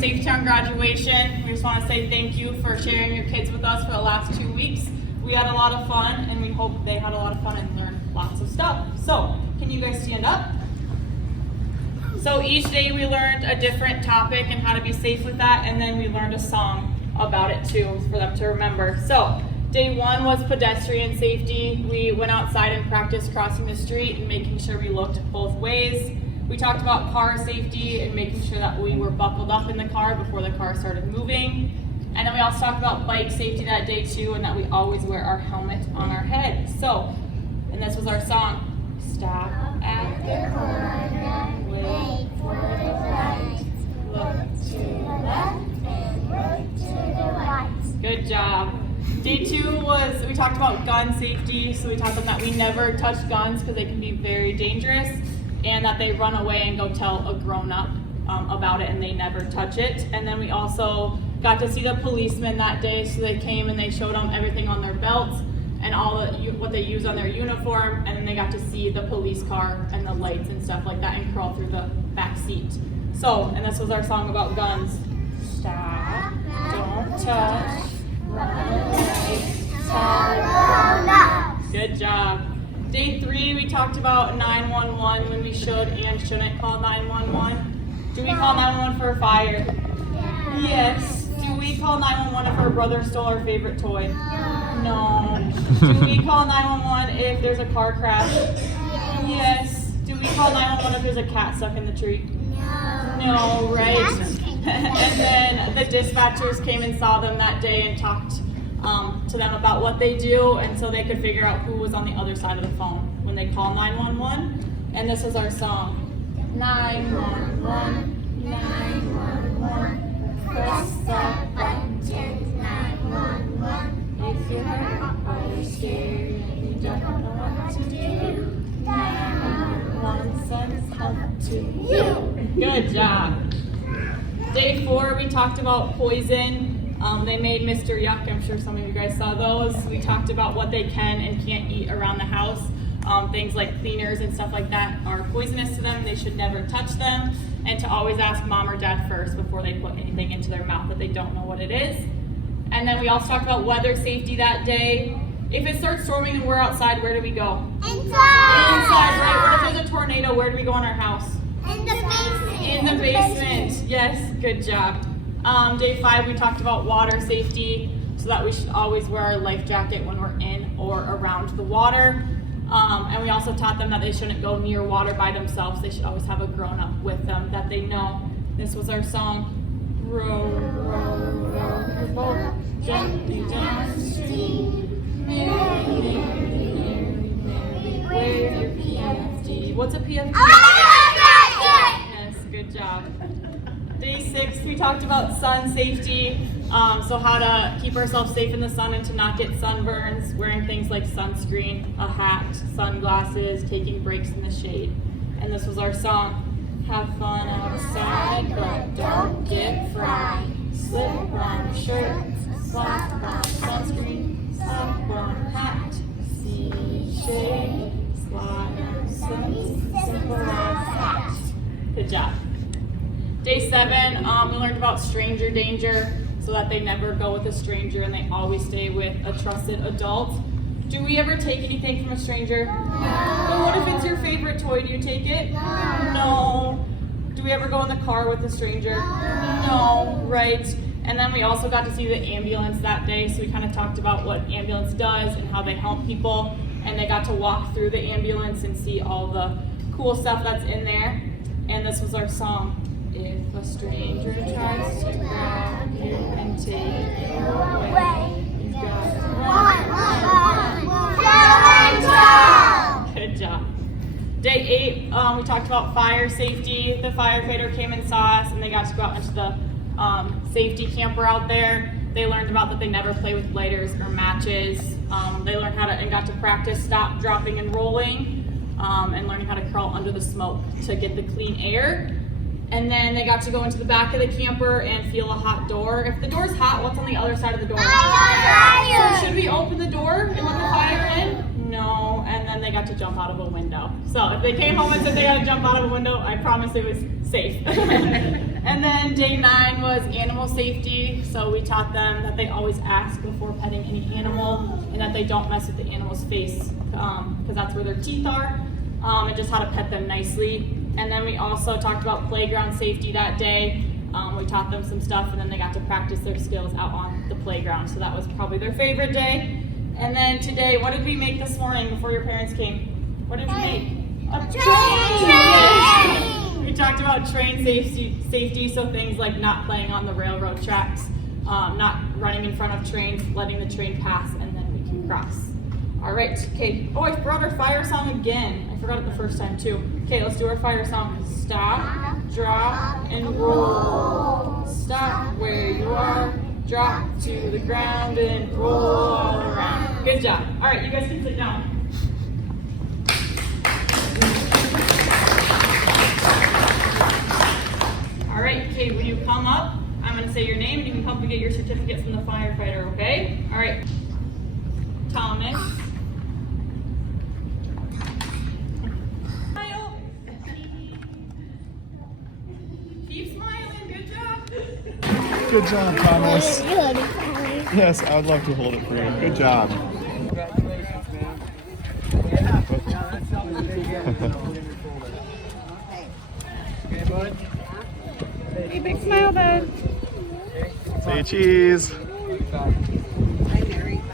safety on graduation. We just want to say thank you for sharing your kids with us for the last 2 weeks. We had a lot of fun, and we hope they had a lot of fun and learned lots of stuff. So, can you guys stand up? So each day we learned a different topic and how to be safe with that, and then we learned a song about it too for them to remember. So, day 1 was pedestrian safety. We went outside and practiced crossing the street and making sure we looked both ways. We talked about car safety and making sure that we were buckled up in the car before the car started moving. And then we also talked about bike safety that day too, and that we always wear our helmet on our head. So, and this was our song. Stop at the corner, wait for the right, look to the left and look to the right. Good job. Day 2 was, we talked about gun safety. So we talked about that we never touch guns because they can be very dangerous, and that they run away and go tell a grown-up about it and they never touch it. And then we also got to see the policemen that day. So they came and they showed them everything on their belts and all what they use on their uniform, and then they got to see the police car and the lights and stuff like that and crawl through the back seat. So, and this was our song about guns. Stop, don't touch, run away, tell a grown-up. Good job. Day 3, we talked about 911 when we should and shouldn't call 911. Do we call 911 for a fire? Yes. Do we call 911 if our brother stole our favorite toy? No. Do we call 911 if there's a car crash? Yes. Do we call 911 if there's a cat stuck in the tree? No, right? And then the dispatchers came and saw them that day and talked to them about what they do, and so they could figure out who was on the other side of the phone when they call 911. And this is our song. 911, 911, press the button, 911. If you're hurt or you're scared and you don't know what to do, 911 sends help to you. Good job. Day 4, we talked about poison. They made Mr. Yuck. I'm sure some of you guys saw those. We talked about what they can and can't eat around the house. Things like cleaners and stuff like that are poisonous to them. They should never touch them. And to always ask mom or dad first before they put anything into their mouth that they don't know what it is. And then we also talked about weather safety that day. If it starts storming and we're outside, where do we go? Inside! Inside, right? What if there's a tornado? Where do we go in our house? In the basement! In the basement. Yes, good job. Day 5, we talked about water safety, so that we should always wear our life jacket when we're in or around the water. And we also taught them that they shouldn't go near water by themselves. They should always have a grown-up with them that they know. This was our song. Row, row, row the boat gently down the stream. Mary, Mary, Mary, Mary, where's your PFD? What's a PFD? Yes, good job. Day 6, we talked about sun safety, so how to keep ourselves safe in the sun and to not get sunburns, wearing things like sunscreen, a hat, sunglasses, taking breaks in the shade. And this was our song. Have fun outside, but don't get fried. Slip on your shirt, slap on sunscreen, slap on hat, see shade, slide on sun, simple as that. Good job. Day 7, we learned about stranger danger, so that they never go with a stranger and they always stay with a trusted adult. Do we ever take anything from a stranger? No. But what if it's your favorite toy? Do you take it? No. Do we ever go in the car with a stranger? No, right. And then we also got to see the ambulance that day, so we kind of talked about what ambulance does and how they help people, and they got to walk through the ambulance and see all the cool stuff that's in there. And this was our song. If a stranger tries to grab you and take you away, you've got to run. Good job. Day 8, we talked about fire safety. The firefighter came and saw us, and they got to go out into the safety camper out there. They learned about that they never play with lighters or matches. They learned how to and got to practice stop, dropping, and rolling, and learning how to crawl under the smoke to get the clean air. And then they got to go into the back of the camper and feel a hot door. If the door's hot, what's on the other side of the door? Fire! So should we open the door and let the fire in? No. And then they got to jump out of a window. So if they came home and said they got to jump out of a window, I promise it was safe. And then day 9 mine was animal safety. So we taught them that they always ask before petting any animal and that they don't mess with the animal's face because that's where their teeth are, and just how to pet them nicely. And then we also talked about playground safety that day. We taught them some stuff and then they got to practice their skills out on the playground. So that was probably their favorite day. And then today, what did we make this morning before your parents came? What did we make? A train! We talked about train safety, so things like not playing on the railroad tracks, not running in front of trains, letting the train pass, and then we can cross. All right, okay. Oh, I forgot our fire song again. I forgot it the first time too. Okay, let's do our fire song. Stop, drop, and roll. Stop where you are, drop to the ground, and roll all around. Good job. All right, you guys can sit down. All right, okay, when you come up, I'm going to say your name, and you can come to get your certificate from the firefighter, okay? All right. Thomas. Smile. Keep smiling. Good job. Good job, Thomas. Yes, I would love to hold it for you. Good job. Congratulations, man. Okay, bud. Hey, big smile, bud. Say cheese.